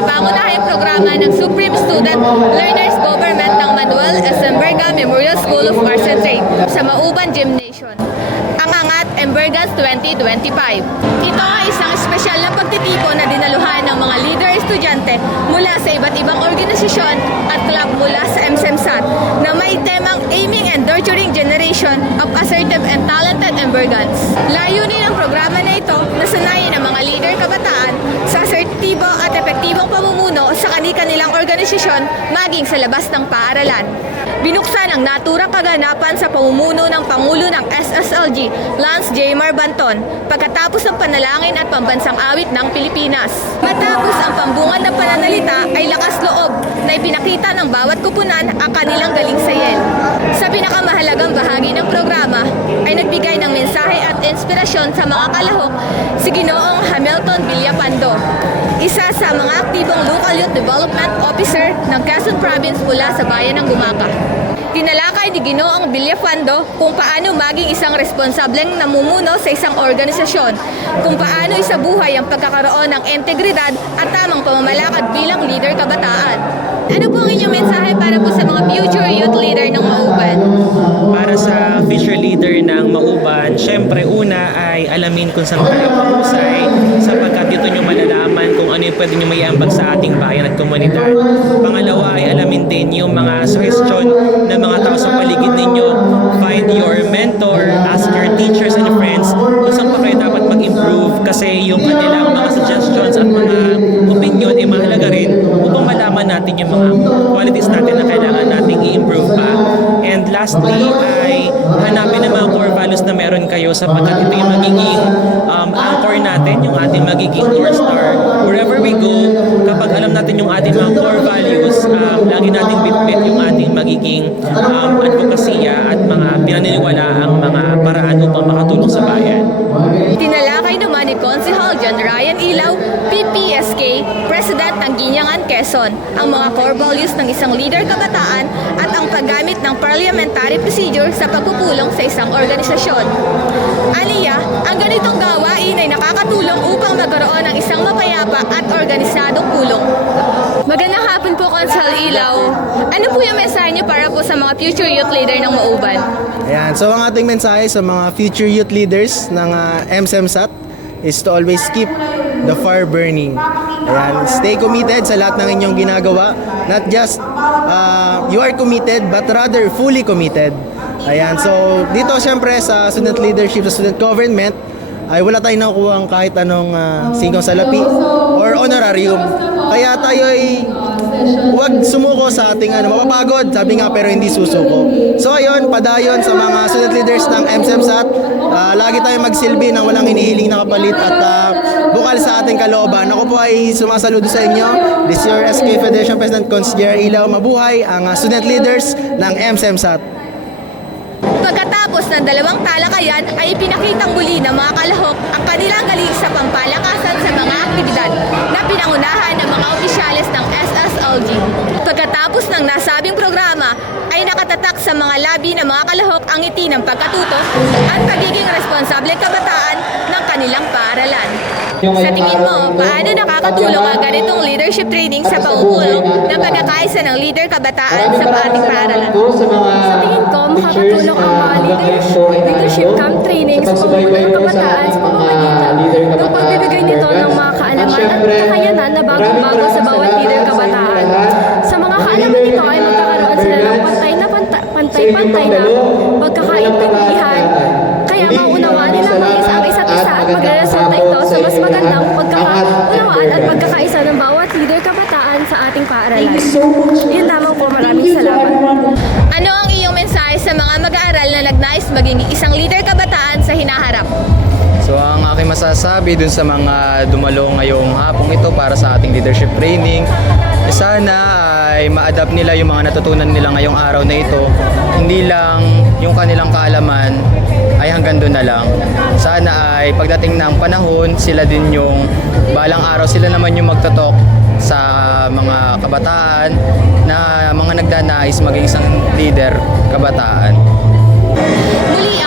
sa pangunahing programa ng Supreme Student Learners Government ng Manuel S. Emberga Memorial School of Arts and Trade sa Mauban Gymnasium. Ang Angat Embergas 2025. Ito ay isang espesyal na pagtitipon na dinaluhan ng mga leader estudyante mula sa iba't ibang organisasyon at club mula sa MSEMSAT na may temang Aiming and Nurturing Generation of Assertive and Talented Embergans. Layunin ng programa na ito na sanayin ang mga leader kabataan sa asertibo at epektibong pamumuno sa kani-kanilang organisasyon maging sa labas ng paaralan. Binuksan ang naturang kaganapan sa pamumuno ng Pangulo ng SSLG, Lance J. Marbanton, pagkatapos ng panalangin at pambansang awit ng Pilipinas. Matapos ang pambungad na pananalita ay lakas loob na ipinakita ng bawat kupunan ang kanilang galing sa yel. Sa pinakamahalagang bahagi ng programa ay nagbigay ng mensahe at inspirasyon sa mga kalahok si Ginoong Hamilton Villapando, isa sa mga aktibong Local Youth Development Officer ng Quezon Province mula sa bayan ng Gumaca. Tinalakay ni Ginoong Villapando kung paano maging isang responsableng namumuno sa isang organisasyon, kung paano isabuhay ang pagkakaroon ng integridad at tamang pamamalakad bilang leader kabataan. Ano po ang inyong mensahe para po sa mga future youth leader ng Mauban? Para sa future leader ng Mauban, syempre una ay alamin kung saan tayo mahusay sapagkat dito nyo malalaman kung ano yung pwede nyo maiambag sa ating bayan at komunidad. Pangalawa ay alamin din yung mga suggestion ng mga tao sa paligid ninyo. Find your mentor, ask your teachers and friends kung saan pa kayo dapat mag-improve kasi yung kanilang mga suggestions at mga opinion ay mahalaga rin upang malaman natin yung mga qualities natin na kailangan nating i-improve pa. And lastly ay hanapin ang mga core values na meron kayo sapagkat ito yung magiging anchor natin, yung ating magiging North Star. Wherever we go, kapag alam natin yung ating mga core values, lagi natin bitbit yung ating magiging advokasya at mga pinaniniwala ang mga paraan upang makatulong sa bayan. Tinalakay naman ni Konsehal John Ryan Ilaw, PPSK, President ng Ginyangan, Quezon, ang mga core values ng isang leader kabataan at ang paggamit ng parliamentary procedure sa pagpupulong sa isang organisasyon. Aniya, ang ganitong gawain ay nakakatulong upang magkaroon ng isang mapayapa at organisadong pulong. Magandang hapon po, Konsehal Ilaw. Ano po yung mensahe niyo para po sa mga future youth leader ng Mauban? Ayan, so ang ating mensahe sa mga future youth leaders ng MSEMSAT is to always keep the fire burning. Ayan, stay committed sa lahat ng inyong ginagawa. Not just you are committed, but rather fully committed. Ayan, so dito syempre sa student leadership, sa student government, ay wala tayong nakukuha kahit anong singkong salapi or honorarium. Kaya tayo ay huwag sumuko sa ating mapapagod, sabi nga pero hindi susuko. So ayun, padayon sa mga student leaders ng MSEMSAT, lagi tayong magsilbi ng walang hinihiling na kapalit at bukal sa ating kalooban. Ako po ay sumasaludo sa inyo. This is your SK Federation President Consigliere Ilaw. Mabuhay ang student leaders ng MSEMSAT. Pagkatapos ng dalawang talakayan ay ipinakitang muli ng mga kalahok ang kanilang galing sa pampalakasan sa mga aktibidad na pinangunahan ng mga opisyalis ng SSLG. Pagkatapos ng nasabing programa ay nakatatak sa mga labi ng mga kalahok ang ngiti ng pagkatuto at pagiging responsable kabataan ng kanilang paaralan. Sa tingin mo, paano nakakatulong ang ganitong leadership training sa pamumuno ng pagkakaisa ng leader kabataan sa ating paaralan? Sa tingin ko, makakatulong ang mga leadership camp training sa pamumuno ng kabataan sa pamamagitan ng pagbibigay nito ng mga kaalaman at kakayanan na bago-bago sa bawat leader kabataan. Sa mga kaalaman nito ay magkakaroon sila ng pantay-pantay na pagkakaintindihan, kaya maunawaan nila ang isa't isa at magre-resulta ito sa mas magandang pagkakaunawaan at pagkakaisa ng bawat leader kabataan sa ating paaralan. Yun lamang po, maraming salamat. Ano ang iyong mensahe sa mga mag-aaral na nagnais maging isang leader kabataan sa hinaharap? So ang aking masasabi dun sa mga dumalo ngayong hapong ito para sa ating leadership training, sana ay ma-adapt nila yung mga natutunan nila ngayong araw na ito. Hindi lang yung kanilang kaalaman ay hanggang doon na lang. Sana ay pagdating ng panahon, sila din yung balang araw, sila naman yung magtotok sa mga kabataan na mga nagdanais maging isang leader kabataan. Muli